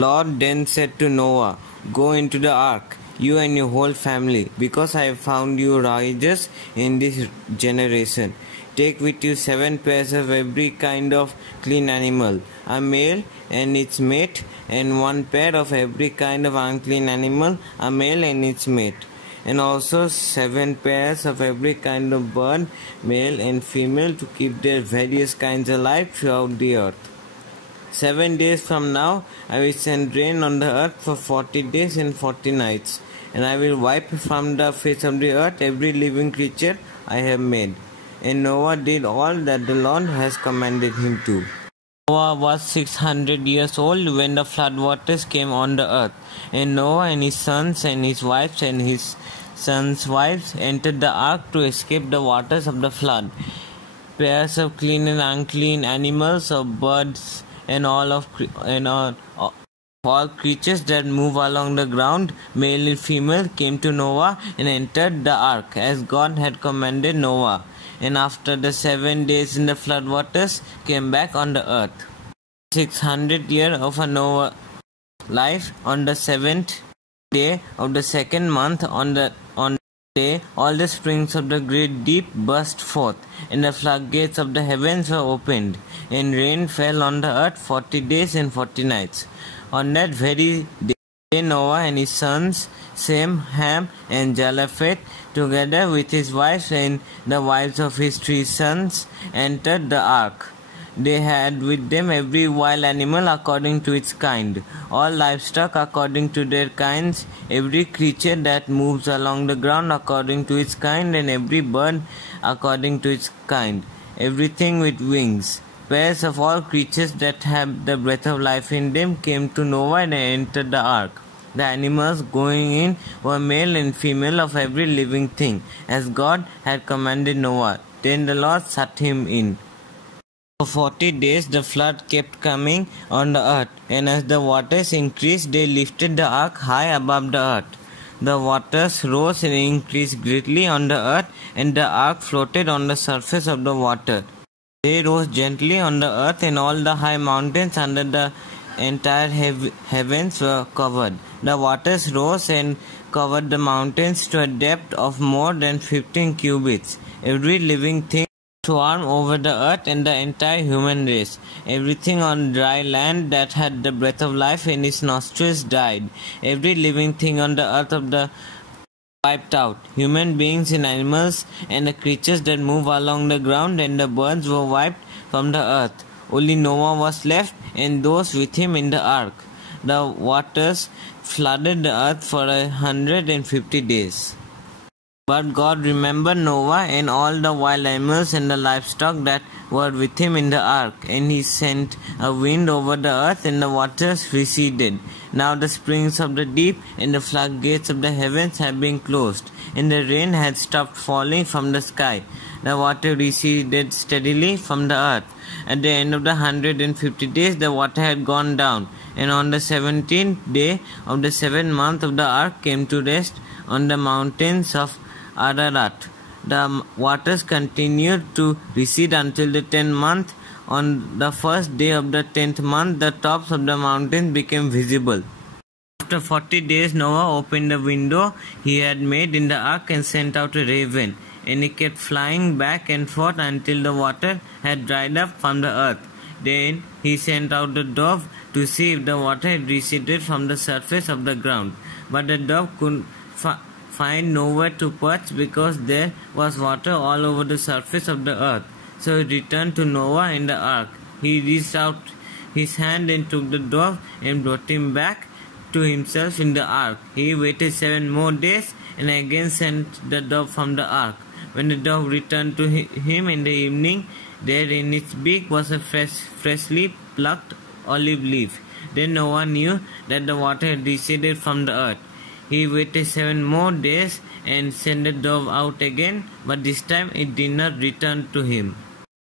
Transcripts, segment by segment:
Lord then said to Noah, "Go into the ark, you and your whole family, because I have found you righteous in this generation. Take with you 7 pairs of every kind of clean animal, a male and its mate, and 1 pair of every kind of unclean animal, a male and its mate, and also 7 pairs of every kind of bird, male and female, to keep their various kinds alive throughout the earth. 7 days from now I will send rain on the earth for 40 days and 40 nights, and I will wipe from the face of the earth every living creature I have made." And Noah did all that the Lord has commanded him to. Noah was 600 years old when the flood waters came on the earth, and Noah and his sons and his wives and his sons' wives entered the ark to escape the waters of the flood. Pairs of clean and unclean animals, of birds, and all creatures that move along the ground, male and female, came to Noah and entered the ark, as God had commanded Noah. And after the 7 days in the flood waters came back on the earth. 600 years of a Noah life. On the 7th day of the 2nd month, on the day, all the springs of the great deep burst forth, and the floodgates of the heavens were opened, and rain fell on the earth 40 days and 40 nights. On that very day Noah and his sons, Shem, Ham, and Japheth, together with his wives and the wives of his 3 sons, entered the ark. They had with them every wild animal according to its kind, all livestock according to their kinds, every creature that moves along the ground according to its kind, and every bird according to its kind, everything with wings. Pairs of all creatures that have the breath of life in them came to Noah and entered the ark. The animals going in were male and female of every living thing, as God had commanded Noah. Then the Lord shut him in. For 40 days the flood kept coming on the earth, and as the waters increased, they lifted the ark high above the earth. The waters rose and increased greatly on the earth, and the ark floated on the surface of the water. They rose gently on the earth, and all the high mountains under the entire heavens were covered. The waters rose and covered the mountains to a depth of more than 15 cubits. Every living thing swarmed over the earth, and the entire human race. Everything on dry land that had the breath of life in its nostrils died. Every living thing on the earth of the wiped out. Human beings and animals and the creatures that move along the ground and the birds were wiped from the earth. Only Noah was left, and those with him in the ark. The waters flooded the earth for 150 days. But God remembered Noah and all the wild animals and the livestock that were with him in the ark, and he sent a wind over the earth, and the waters receded. Now the springs of the deep and the floodgates of the heavens had been closed, and the rain had stopped falling from the sky. The water receded steadily from the earth. At the end of the 150 days the water had gone down, and on the 17th day of the 7th month of the ark came to rest on the mountains of Ararat. The waters continued to recede until the 10th month. On the first day of the 10th month, the tops of the mountains became visible. After 40 days, Noah opened the window he had made in the ark and sent out a raven, and it kept flying back and forth until the water had dried up from the earth. Then he sent out the dove to see if the water had receded from the surface of the ground. But the dove could find nowhere to perch, because there was water all over the surface of the earth. So he returned to Noah in the ark. He reached out his hand and took the dove and brought him back to himself in the ark. He waited 7 more days and again sent the dove from the ark. When the dove returned to him in the evening, there in its beak was a freshly plucked olive leaf. Then Noah knew that the water had receded from the earth. He waited 7 more days and sent the dove out again, but this time it did not return to him.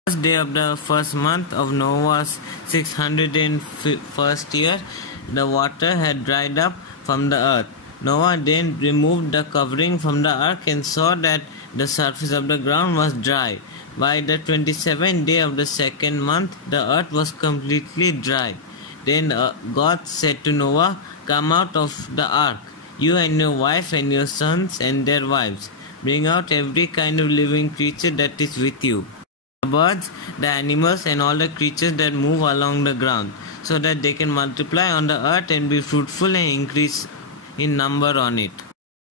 The first day of the first month of Noah's 601st year, the water had dried up from the earth. Noah then removed the covering from the ark and saw that the surface of the ground was dry. By the 27th day of the 2nd month, the earth was completely dry. Then God said to Noah, "Come out of the ark, you and your wife and your sons and their wives. Bring out every kind of living creature that is with you, the birds, the animals, and all the creatures that move along the ground, so that they can multiply on the earth and be fruitful and increase in number on it."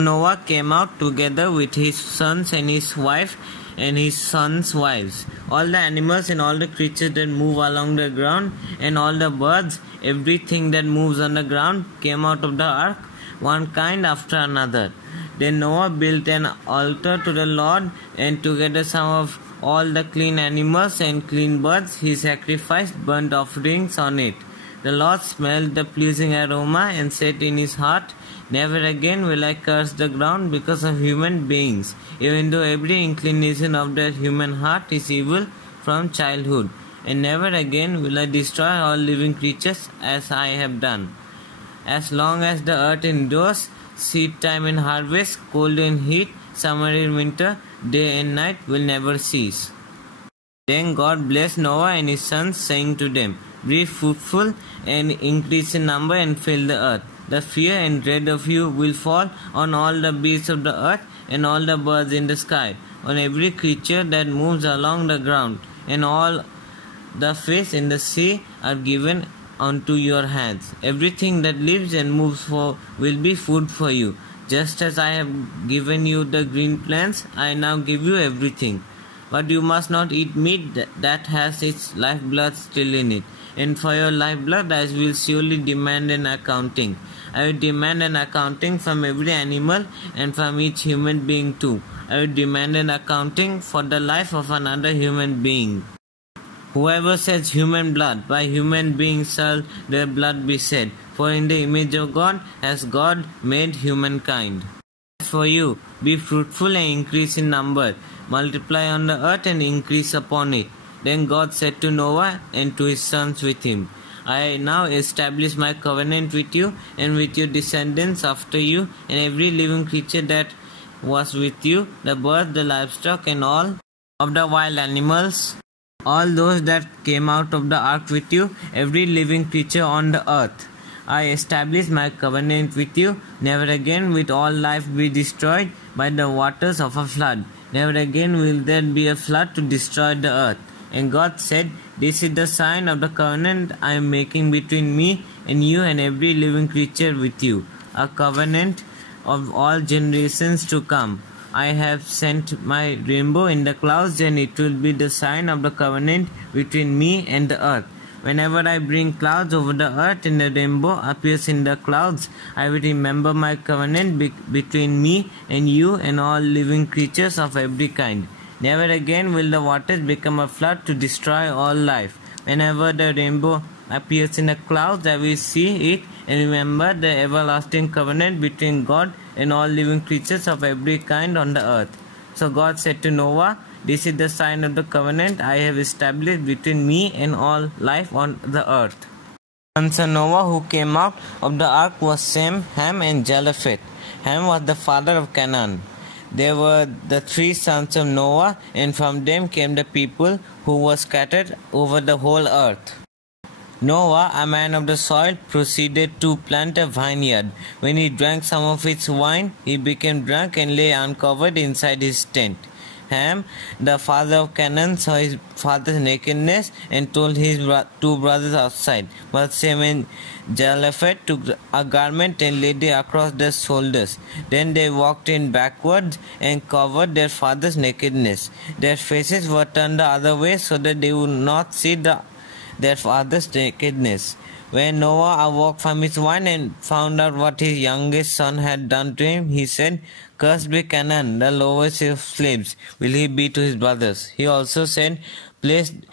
Noah came out together with his sons and his wife and his sons' wives, all the animals and all the creatures that move along the ground, and all the birds, everything that moves on the ground, came out of the ark, one kind after another. Then Noah built an altar to the Lord, and together some of all the clean animals and clean birds he sacrificed burnt offerings on it. The Lord smelled the pleasing aroma and said in his heart, "Never again will I curse the ground because of human beings, even though every inclination of their human heart is evil from childhood. And never again will I destroy all living creatures as I have done. As long as the earth endures, seed time and harvest, cold and heat, summer and winter, day and night will never cease." Then God blessed Noah and his sons, saying to them, "Be fruitful and increase in number and fill the earth. The fear and dread of you will fall on all the beasts of the earth and all the birds in the sky, on every creature that moves along the ground, and all the fish in the sea are given onto your hands. Everything that lives and moves will be food for you. Just as I have given you the green plants, I now give you everything. But you must not eat meat that has its lifeblood still in it. And for your lifeblood I will surely demand an accounting. I will demand an accounting from every animal and from each human being too. I will demand an accounting for the life of another human being. Whoever sheds human blood, by human beings shall their blood be shed. For in the image of God has God made humankind. As for you, be fruitful and increase in number. Multiply on the earth and increase upon it." Then God said to Noah and to his sons with him, "I now establish my covenant with you and with your descendants after you, and every living creature that was with you, the birds, the livestock, and all of the wild animals, all those that came out of the ark with you, every living creature on the earth. I establish my covenant with you. Never again will all life be destroyed by the waters of a flood. Never again will there be a flood to destroy the earth." And God said, "This is the sign of the covenant I am making between me and you and every living creature with you, a covenant of all generations to come. I have sent my rainbow in the clouds, and it will be the sign of the covenant between me and the earth. Whenever I bring clouds over the earth and the rainbow appears in the clouds, I will remember my covenant between me and you and all living creatures of every kind. Never again will the waters become a flood to destroy all life. Whenever the rainbow appears in the clouds, I will see it and remember the everlasting covenant between God and all living creatures of every kind on the earth." So God said to Noah, "This is the sign of the covenant I have established between me and all life on the earth." Sons of Noah who came out of the ark was Shem, Ham, and Japheth. Ham was the father of Canaan. They were the three sons of Noah, and from them came the people who were scattered over the whole earth. Noah, a man of the soil, proceeded to plant a vineyard. When he drank some of its wine, he became drunk and lay uncovered inside his tent. Ham, the father of Canaan, saw his father's nakedness and told his two brothers outside. But Shem and Japheth took a garment and laid it across their shoulders. Then they walked in backwards and covered their father's nakedness. Their faces were turned the other way so that they would not see their father's nakedness. When Noah awoke from his wine and found out what his youngest son had done to him, he said, "Cursed be Canaan, the lowest of slaves will he be to his brothers." He also said, "Blessed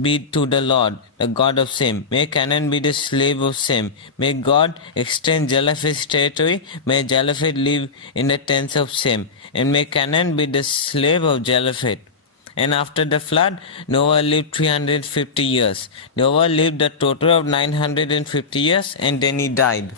be to the Lord, the God of Shem. May Canaan be the slave of Shem. May God extend Japheth's territory. May Japheth live in the tents of Shem. And may Canaan be the slave of Japheth." And after the flood, Noah lived 350 years. Noah lived a total of 950 years, and then he died.